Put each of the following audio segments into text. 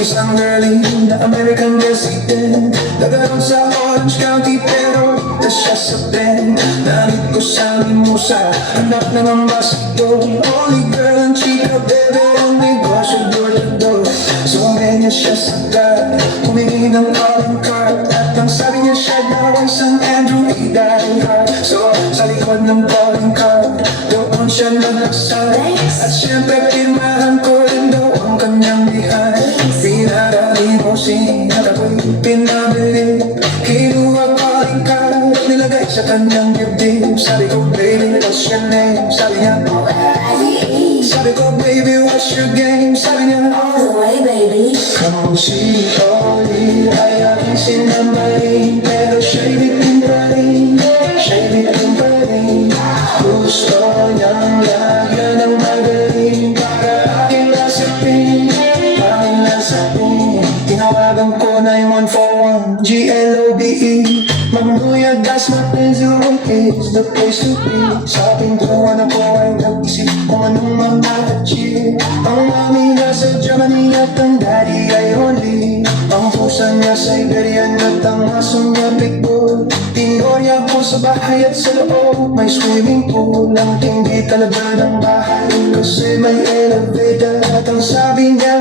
Isang girlie na American resident, nagaroon sa Orange County pero na siya sa blend. Namit ko sa Mimosa, anak na ng basketball. Only girl and chica, bebe, ang negosyo door to door. So umenya siya sa car, humingi ng calling card, at ang sabi niya siya daw ay San Andrew Hidalgo. So sa likod ng calling card, doon siya nag-asal, at syempre pirmahan ko rin daw ang kanyang bihay. Pinarami mo siya, ako'y pinabili, kinuha calling card, nilagay sa kanyang dibdib. Sabi ko, baby, what's your name? Sabi niya, sabi ko, baby, what's your game? Sabi niya, all the way, baby. Come on, si Oli ay aking sinamarin, pero siya'y bitin pa rin, siya'y bitin pa rin. Gusto niyang lagyan ng magaling para aking lasapin, aking lasapin. Tinawagan ko 9141 GLOBE. Magnolia, das Mapenzo is the place to be. Sa pintuan ako ay nag-isip kung anong mag-achieve. Ang mami nasa Germany at ang daddy ay Oli. Ang pusa niya sa Iberian at ang aso niya Pitbull. Tinorya ko sa bahay at sa loob may swimming pool. Ang tindi talaga ng bahay kasi may elevator. At ang sabi niya,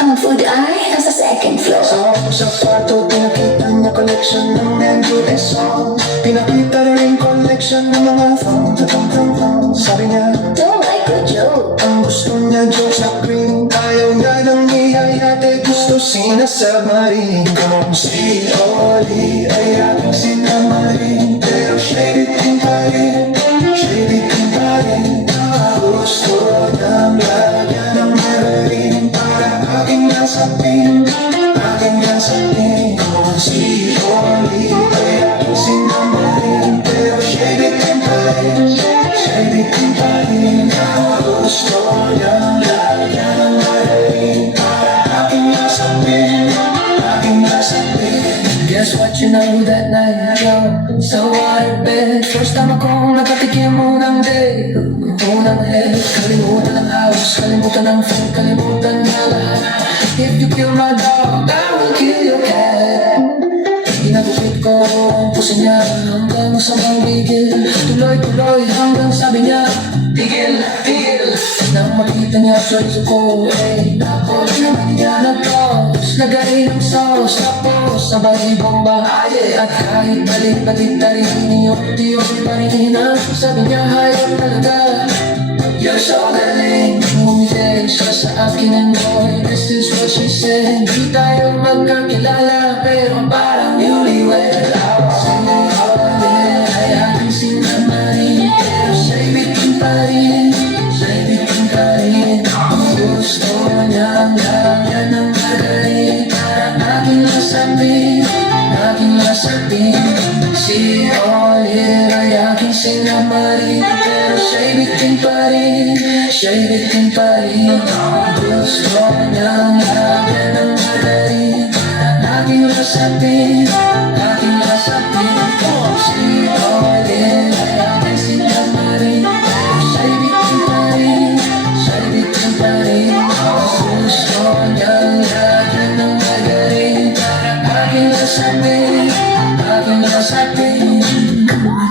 ang food ay nasa second floor. Sa kwarto, pinakita niya collection ng Andrew songs. Pinakita rin collection ng mga phones. Sabi niya, Don't like a joke. ang gusto niya joke sa green. Ayaw niya ng ihayate, gusto sinasubmarine. Kung si Oli ay aking sinamarin, pero siya'y bitin pa rin, siya'y bitin pa rin. Gusto niyang lagyan ng meron para aking nasapin, aking nasapin. Kung si Oli ay aking sinamarin, pero siya'y bitin pa rin, siya'y bitin pa rin. Gusto niyang lagyan ng meron para aking nasapin, aking nasapin. Guess what, you know that night, yo, so waterbed. First time akong nakatikim unang day, unang head. Kalimutan ng house, kalimutan ng friend, kalimutan na lahat. If you kill my dog, I will kill your cat. Inagupit ko ang puso niya hanggang sa manggigil. Tuloy-tuloy hanggang sabi niya, tigil, tigil. Nang makita niya sa iso ko, tapos naman niya nag-toss, lagay ng sauce, tapos sabay bomba. At kahit balik-balik na rin niyot-tiyot pa rin sabi niya, hayop talaga, you're so galing. Umigay siya sa akin and boy, this is what she said. Di tayo magkakilala, pero parang newlywed. I was singing all day, ay aking sinamarin, pero siya'y bitin pa rin, siya'y bitin pa rin. Gusto niyang lagyan ng magaling para aking nasapin, aking nasapin. Si Olive ay aking sinamarin, pero siya'y bitin pa rin, siya'y bitin pa rin. Gusto niyang lagyan ng magaling para aking nasapin, aking nasapin. Si Olive ay aking sinamarin, pero siya'y bitin pa rin, siya'y bitin pa rin. Gusto niyang lagyan ng magaling para aking nasapin, aking nasapin.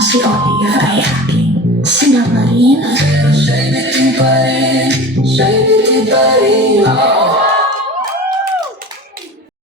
Si Olive ay aking sinamarin, Pero siya'y bitin pa rin, siya'y bitin pa rin.